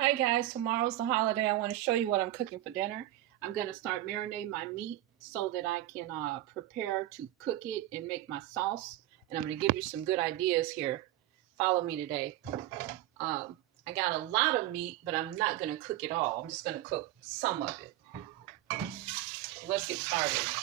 Hi guys, tomorrow's the holiday. I want to show you what I'm cooking for dinner. I'm going to start marinating my meat so that I can prepare to cook it and make my sauce. And I'm going to give you some good ideas here. Follow me today. I got a lot of meat, but I'm not going to cook it all. I'm just going to cook some of it. So let's get started.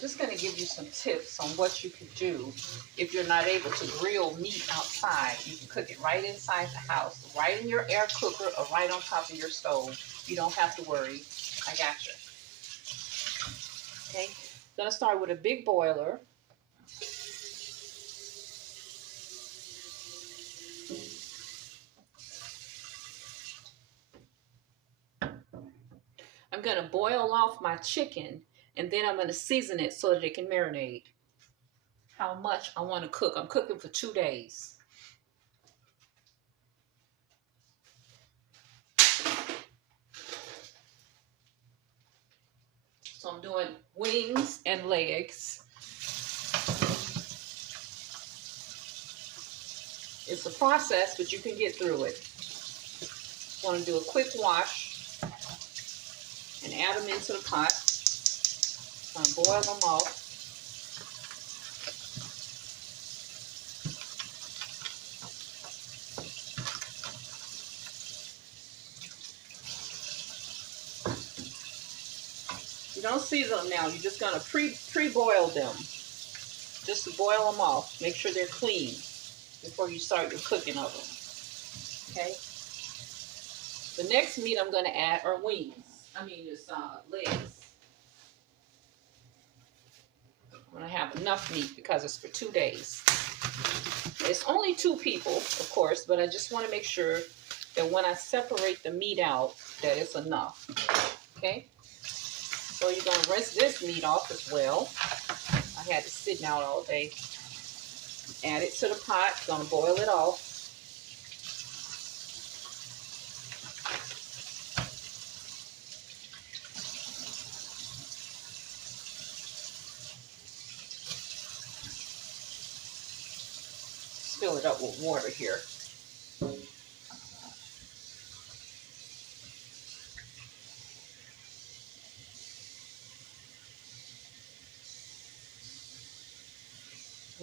Just going to give you some tips on what you can do if you're not able to grill meat outside. You can cook it right inside the house, right in your air cooker or right on top of your stove. You don't have to worry. I got you. Okay, I'm going to start with a big boiler. I'm going to boil off my chicken and then I'm going to season it so that it can marinate. How much I want to cook. I'm cooking for 2 days. So I'm doing wings and legs. It's a process, but you can get through it. Want to do a quick wash and add them into the pot. I'm going to boil them off. You don't season them now. You're just going to pre-boil them. Just to boil them off. Make sure they're clean before you start your cooking of them. Okay? The next meat I'm going to add are wings. It's legs. I'm going to have enough meat because it's for 2 days. It's only 2 people, of course, but I just want to make sure that when I separate the meat out, that it's enough. Okay? So you're going to rinse this meat off as well. I had it sitting out all day. Add it to the pot. Going to boil it off. Fill it up with water here. And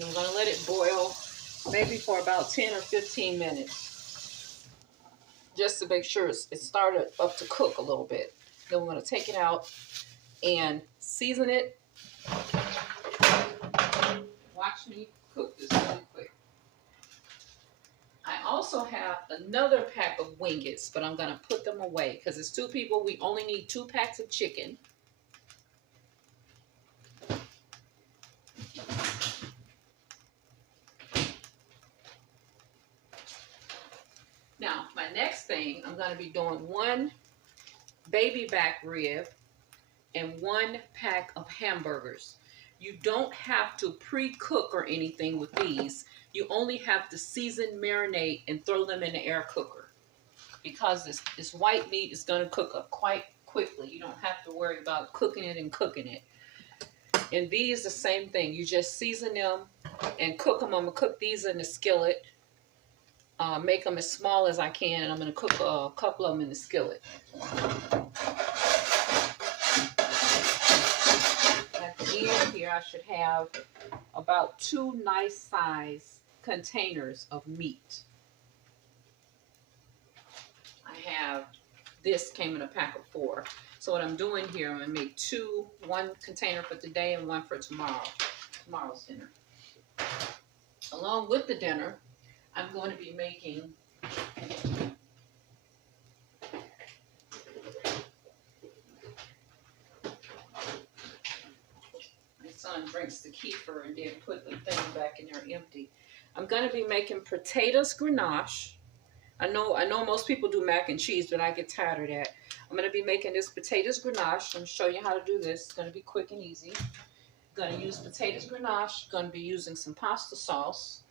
I'm going to let it boil maybe for about 10 or 15 minutes. Just to make sure it started up to cook a little bit. Then we're going to take it out and season it. Watch me cook this really quick. I also have another pack of wingets, but I'm going to put them away because it's 2 people. We only need 2 packs of chicken. Now, my next thing, I'm going to be doing 1 baby back rib and 1 pack of hamburgers. You don't have to pre-cook or anything with these. You only have to season, marinate, and throw them in the air cooker. Because this white meat is going to cook up quite quickly. You don't have to worry about cooking it and cooking it. And these, the same thing. You just season them and cook them. I'm going to cook these in the skillet. Make them as small as I can. And I'm going to cook a couple of them in the skillet. At the end here, I should have about 2 nice size containers of meat. I have, this came in a pack of 4. So what I'm doing here, I'm going to make 2, 1 container for today and 1 for tomorrow's dinner. Along with the dinner, I'm going to be making my son drinks the kefir and then put the thing back in there empty. I'm going to be making potatoes grenache. I know most people do mac and cheese, but I get tired of that. I'm going to be making this potatoes grenache. I'm going to show you how to do this. It's going to be quick and easy. I'm going to use potatoes grenache. Going to be using some pasta sauce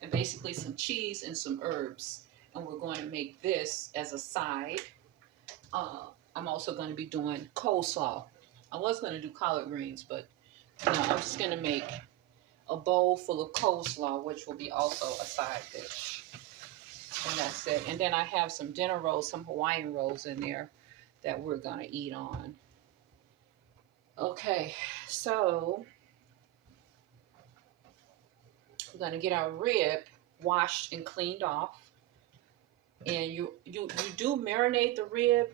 and basically some cheese and some herbs. And we're going to make this as a side. I'm also going to be doing coleslaw. I was going to do collard greens, but I'm just going to make a bowl full of coleslaw, which will be also a side dish. And that's it. And then I have some dinner rolls, some Hawaiian rolls in there that we're going to eat on. Okay, so we're going to get our rib washed and cleaned off. And you do marinate the rib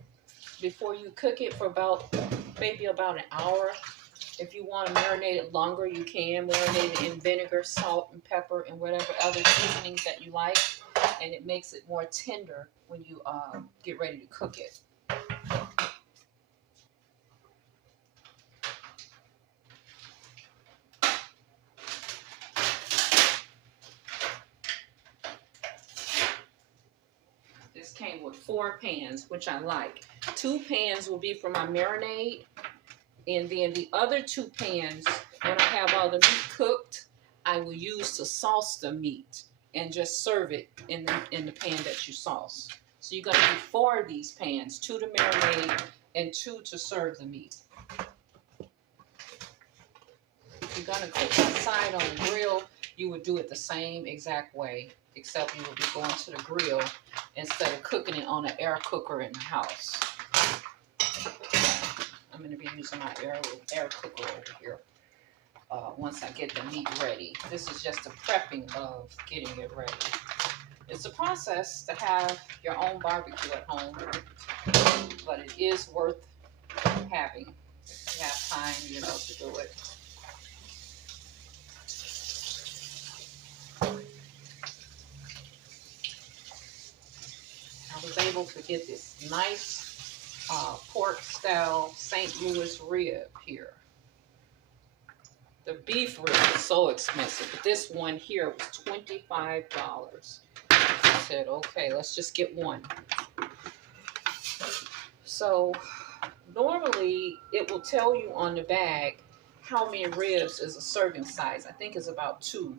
before you cook it for maybe about an hour. If you want to marinate it longer, you can marinate it in vinegar, salt, and pepper, and whatever other seasonings that you like. And it makes it more tender when you get ready to cook it. This came with 4 pans, which I like. 2 pans will be for my marinade. And then the other 2 pans, when I have all the meat cooked, I will use to sauce the meat and just serve it in the pan that you sauce. So you're going to need 4 of these pans, 2 to marinate and 2 to serve the meat. If you're going to cook outside on the grill, you would do it the same exact way, except you will be going to the grill instead of cooking it on an air cooker in the house. I'm going to be using my air cooker over here once I get the meat ready. This is just the prepping of getting it ready. It's a process to have your own barbecue at home, but it is worth having. If you have time, to do it. I was able to get this nice pork style St. Louis rib here. The beef rib is so expensive, but this one here was $25. I said, okay, let's just get one. So normally it will tell you on the bag how many ribs is a serving size. I think it's about 2.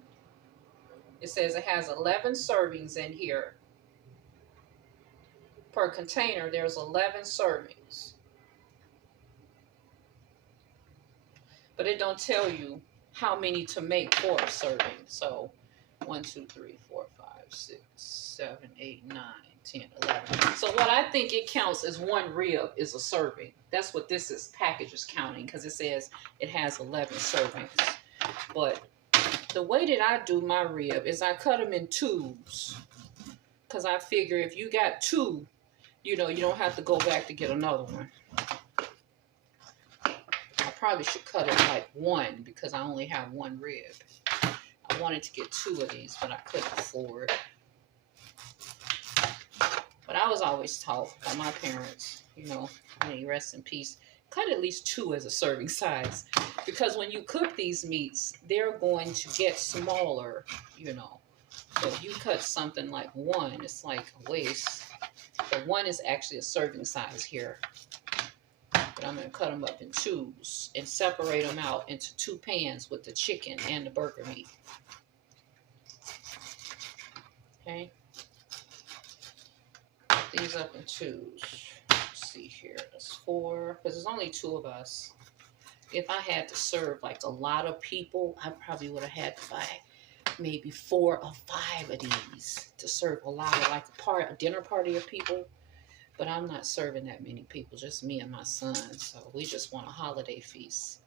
It says it has 11 servings in here. Per container, there's 11 servings. But it don't tell you how many to make for a serving. So 1, 2, 3, 4, 5, 6, 7, 8, 9, 10, 11. So what I think it counts as 1 rib is a serving. That's what this package is counting, because it says it has 11 servings. But the way that I do my rib is I cut them in 2s. Because I figure if you got 2, you don't have to go back to get another one. I probably should cut it like 1 because I only have 1 rib. I wanted to get 2 of these, but I couldn't afford. But I was always taught by my parents, may rest in peace, cut at least 2 as a serving size. Because when you cook these meats, they're going to get smaller, So if you cut something like 1, it's like a waste. But 1 is actually a serving size here. But I'm going to cut them up in 2s and separate them out into 2 pans with the chicken and the burger meat. Okay. Put these up in 2s. Let's see here. That's 4. Because there's only 2 of us. If I had to serve like a lot of people, I probably would have had to buy maybe 4 or 5 of these to serve a lot of, like a dinner party of people. But I'm not serving that many people, just me and my son. So we just want a holiday feast.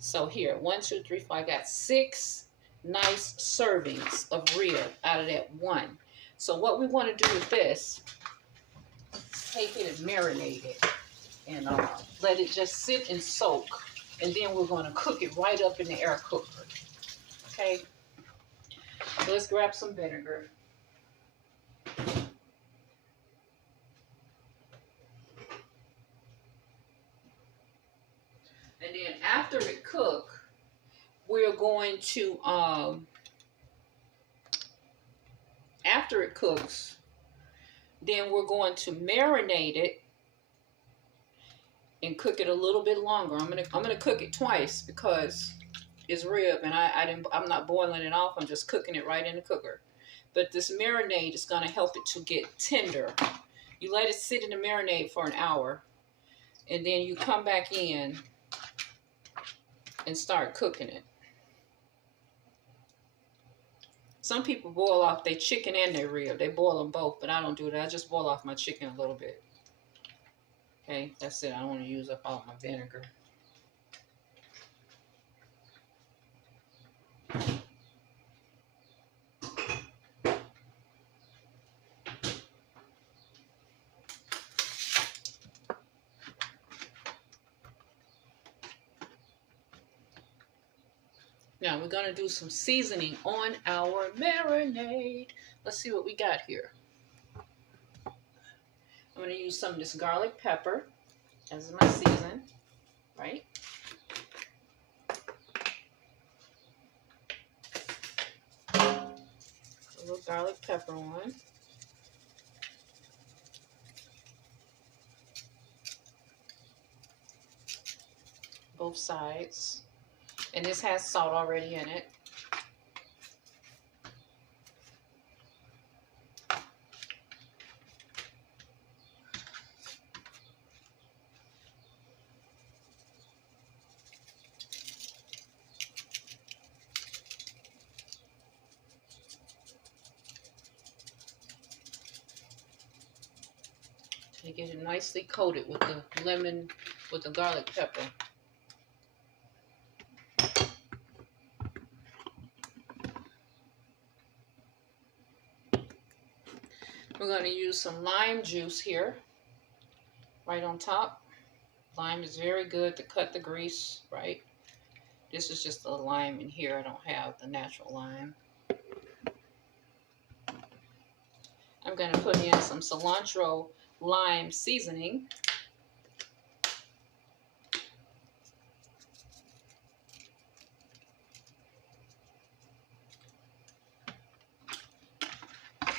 So here, 1, 2, 3, 4. I got 6 nice servings of rib out of that 1. So what we want to do with this, take it and marinate it. And let it just sit and soak. And then we're going to cook it right up in the air cooker. Okay? So let's grab some vinegar. And then after it cooks, we're going to, after it cooks, then we're going to marinate it and cook it a little bit longer. I'm gonna cook it twice because it's rib and I'm not boiling it off. I'm just cooking it right in the cooker. But this marinade is gonna help it to get tender. You let it sit in the marinade for an hour, and then you come back in and start cooking it. Some people boil off their chicken and their rib. They boil them both, but I don't do that. I just boil off my chicken a little bit. Okay, that's it. I don't want to use up all my vinegar. Now we're going to do some seasoning on our marinade. Let's see what we got here. I'm going to use some of this garlic pepper as my season, right? A little garlic pepper on. Both sides. And this has salt already in it. To get it nicely coated with the lemon, with the garlic pepper. We're going to use some lime juice here, right on top. Lime is very good to cut the grease, right? This is just the lime in here. I don't have the natural lime. I'm going to put in some cilantro lime seasoning.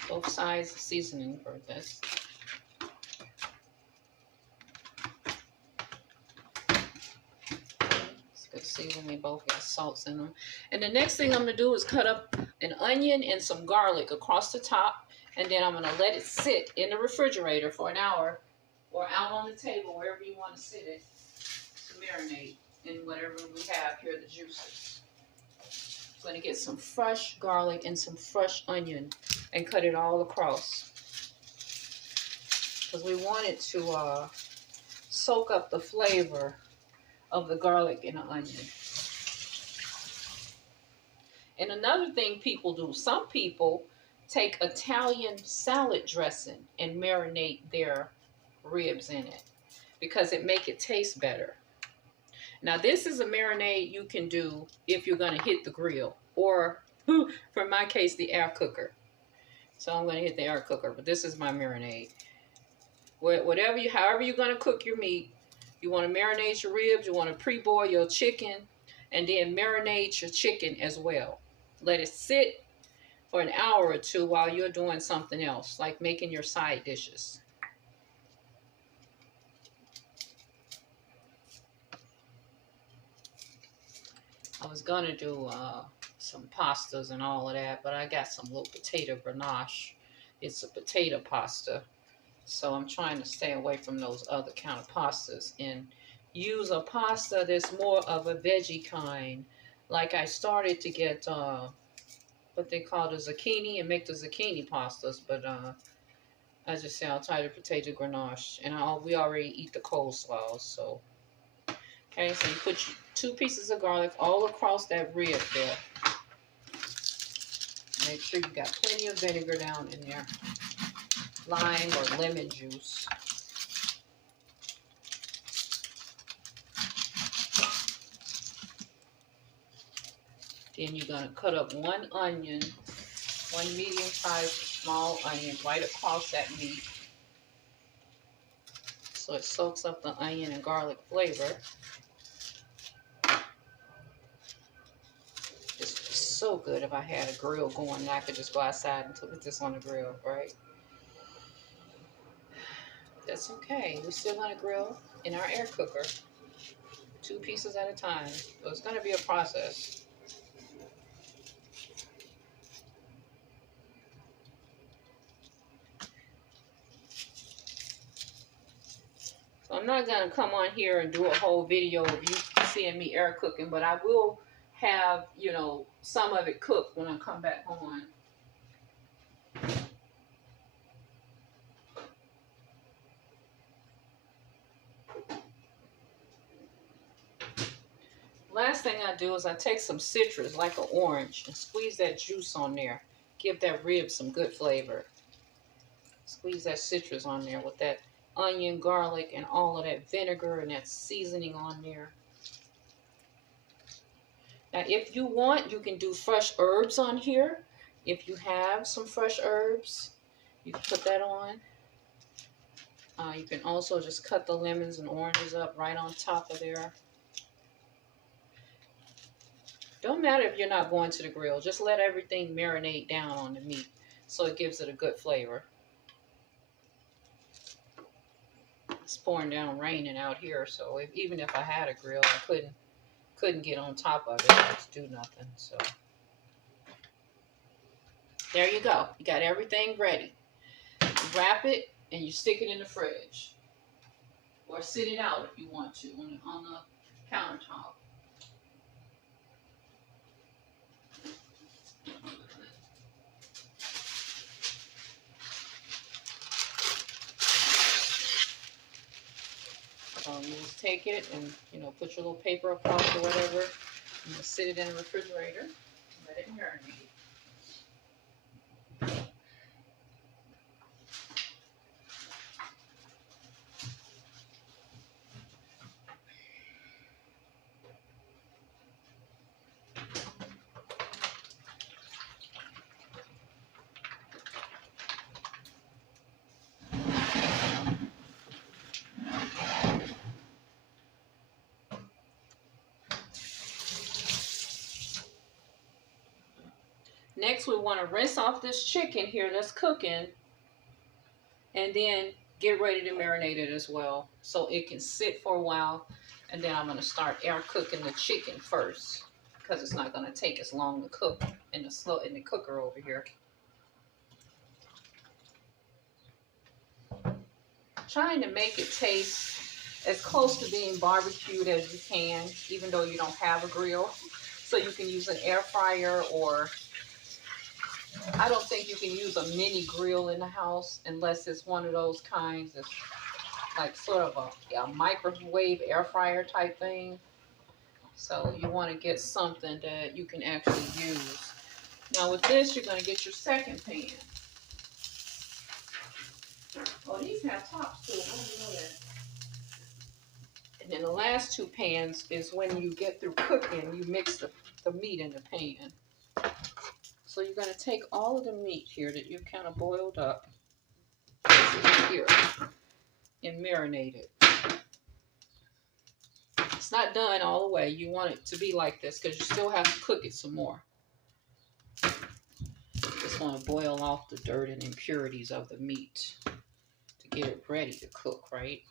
Both sides of seasoning for this. It's good to see when they both got salts in them. And the next thing I'm going to do is cut up an onion and some garlic across the top. And then I'm going to let it sit in the refrigerator for an hour or out on the table, wherever you want to sit it, to marinate in whatever we have here, the juices. I'm going to get some fresh garlic and some fresh onion and cut it all across. Because we want it to soak up the flavor of the garlic and the onion. And another thing people do, some people take Italian salad dressing and marinate their ribs in it because it make it taste better. Now this is a marinade you can do if you're going to hit the grill or, for my case, the air cooker. So I'm going to hit the air cooker, but this is my marinade. However you're going to cook your meat, you want to marinate your ribs, you want to pre-boil your chicken, and then marinate your chicken as well. Let it sit for an hour or two while you're doing something else, like making your side dishes. I was gonna do some pastas and all of that, but I got some little potato gnocchi. It's a potato pasta, so I'm trying to stay away from those other kind of pastas and use a pasta that's more of a veggie kind. Like I started to get what they call the zucchini and make the zucchini pastas, but I just say I'll try the potato gnocchi, and we already eat the coleslaw. So okay, so you put 2 pieces of garlic all across that rib there. Make sure you got plenty of vinegar down in there, lime or lemon juice. Then you're going to cut up 1 onion, 1 medium-sized small onion right across that meat, so it soaks up the onion and garlic flavor. This would be so good if I had a grill going and I could just go outside and put this on the grill, right? That's okay. We're still on a grill in our air cooker, 2 pieces at a time. So it's going to be a process. So I'm not going to come on here and do a whole video of you seeing me air cooking, but I will have, you know, some of it cooked when I come back on. Last thing I do is I take some citrus, like an orange, and squeeze that juice on there. Give that rib some good flavor. Squeeze that citrus on there with that onion, garlic, and all of that vinegar and that seasoning on there. Now, if you want, you can do fresh herbs on here. If you have some fresh herbs, you can put that on. You can also just cut the lemons and oranges up right on top of there. Don't matter if you're not going to the grill. Just let everything marinate down on the meat so it gives it a good flavor. It's pouring down raining out here, so even if I had a grill, I couldn't get on top of it to do nothing. So there you go. You got everything ready. You wrap it and you stick it in the fridge, or sit it out if you want to on the countertop. You just take it and, you know, put your little paper across or whatever, and just sit it in the refrigerator and let it marinate. Next, we want to rinse off this chicken here that's cooking, and then get ready to marinate it as well so it can sit for a while. And then I'm going to start air cooking the chicken first, because it's not going to take as long to cook in the cooker over here. Trying to make it taste as close to being barbecued as you can, even though you don't have a grill. So you can use an air fryer, or I don't think you can use a mini grill in the house unless it's one of those kinds that's like sort of a microwave air fryer type thing. So you want to get something that you can actually use. Now with this, you're going to get your second pan. Oh, these have tops too. I didn't know that. And then the last two pans is when you get through cooking, you mix the meat in the pan. So you're going to take all of the meat here that you've kind of boiled up here and marinate it. It's not done all the way. You want it to be like this because you still have to cook it some more. Just want to boil off the dirt and impurities of the meat to get it ready to cook, right?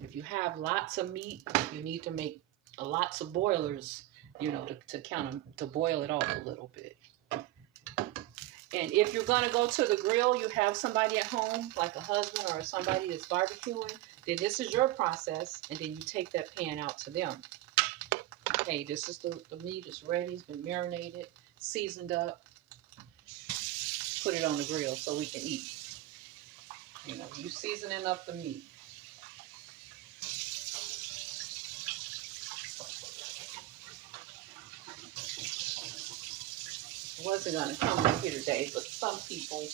If you have lots of meat, you need to make lots of boilers, you know, to boil it off a little bit. And if you're going to go to the grill, you have somebody at home, like a husband or somebody that's barbecuing, then this is your process, and then you take that pan out to them. Okay, this is the meat is ready, it's been marinated, seasoned up. Put it on the grill so we can eat. You know, you seasoning up the meat. Wasn't going to come up here today, but some people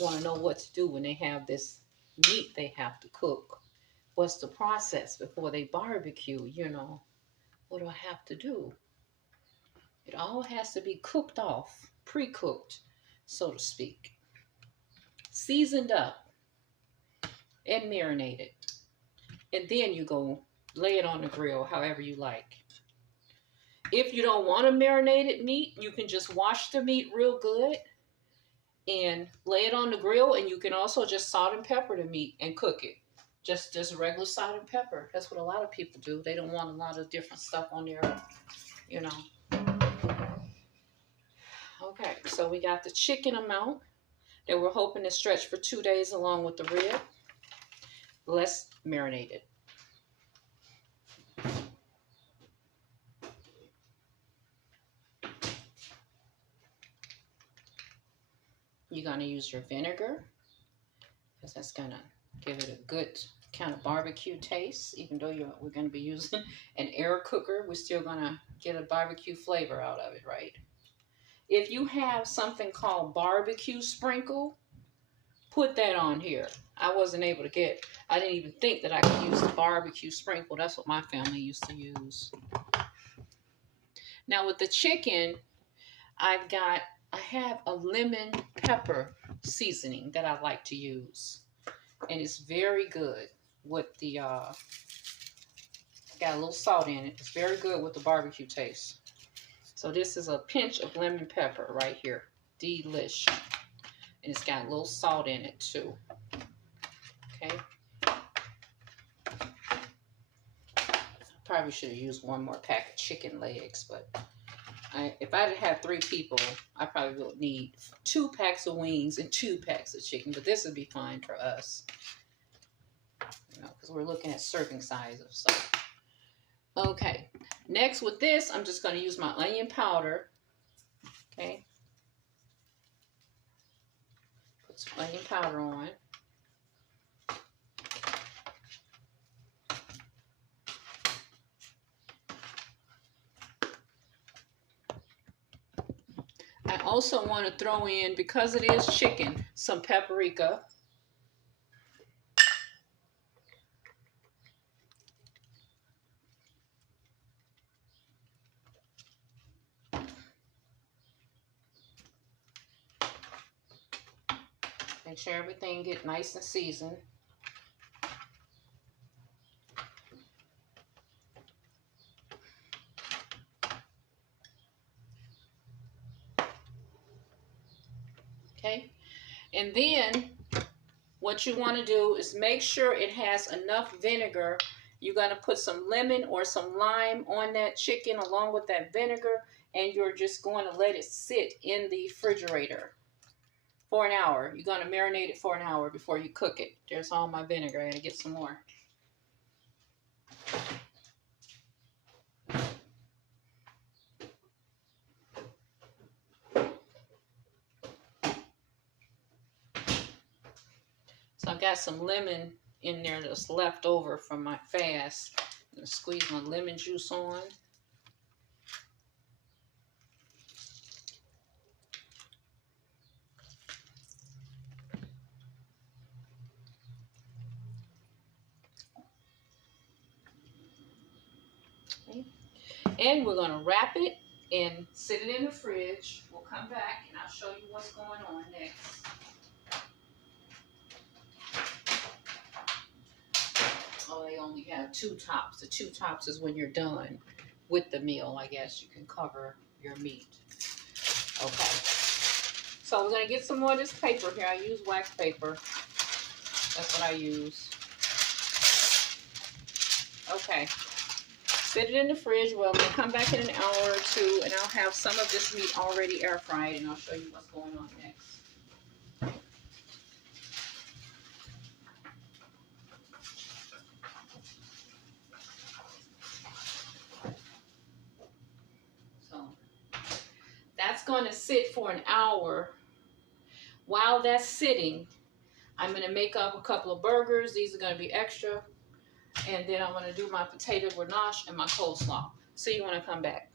want to know what to do when they have this meat they have to cook. What's the process before they barbecue? You know, what do I have to do? It all has to be cooked off, pre-cooked, so to speak, seasoned up and marinated, and then you go lay it on the grill however you like. If you don't want a marinated meat, you can just wash the meat real good and lay it on the grill, and you can also just salt and pepper the meat and cook it. Just regular salt and pepper. That's what a lot of people do. They don't want a lot of different stuff on there, you know. Okay, so we got the chicken amount that we're hoping to stretch for 2 days along with the rib. Let's marinate it. You're going to use your vinegar because that's going to give it a good kind of barbecue taste. Even though we're going to be using an air cooker, we're still going to get a barbecue flavor out of it, right? If you have something called barbecue sprinkle, put that on here. I wasn't able to get, I didn't even think that I could use the barbecue sprinkle. That's what my family used to use. Now with the chicken, I have a lemon pepper seasoning that I like to use. And it's very good with the, got a little salt in it. It's very good with the barbecue taste. So this is a pinch of lemon pepper right here. Delish. And it's got a little salt in it too. Okay. Probably should have used one more pack of chicken legs, but if I had 3 people, I probably would need 2 packs of wings and 2 packs of chicken, but this would be fine for us. You know, because we're looking at serving sizes. So, okay. Next with this, I'm just going to use my onion powder. Okay. Put some onion powder on. I also want to throw in, because it is chicken, some paprika. Make sure everything get nice and seasoned. Okay, and then what you want to do is make sure it has enough vinegar. You're going to put some lemon or some lime on that chicken along with that vinegar, and you're just going to let it sit in the refrigerator for an hour. You're going to marinate it for an hour before you cook it. There's all my vinegar. I got to get some more. So I've got some lemon in there that's left over from my fast. I'm going to squeeze my lemon juice on. Okay. And we're going to wrap it and sit it in the fridge. We'll come back and I'll show you what's going on next. Oh, they only have 2 tops. The 2 tops is when you're done with the meal. I guess you can cover your meat. Okay. So we're going to get some more of this paper here. I use wax paper. That's what I use. Okay. Sit it in the fridge. Well, I'm going to come back in an hour or 2 and I'll have some of this meat already air fried and I'll show you what's going on next. That's going to sit for an hour. While that's sitting, I'm going to make up a couple of burgers. These are going to be extra. And then I'm going to do my potato grenache and my coleslaw. See you when I come back.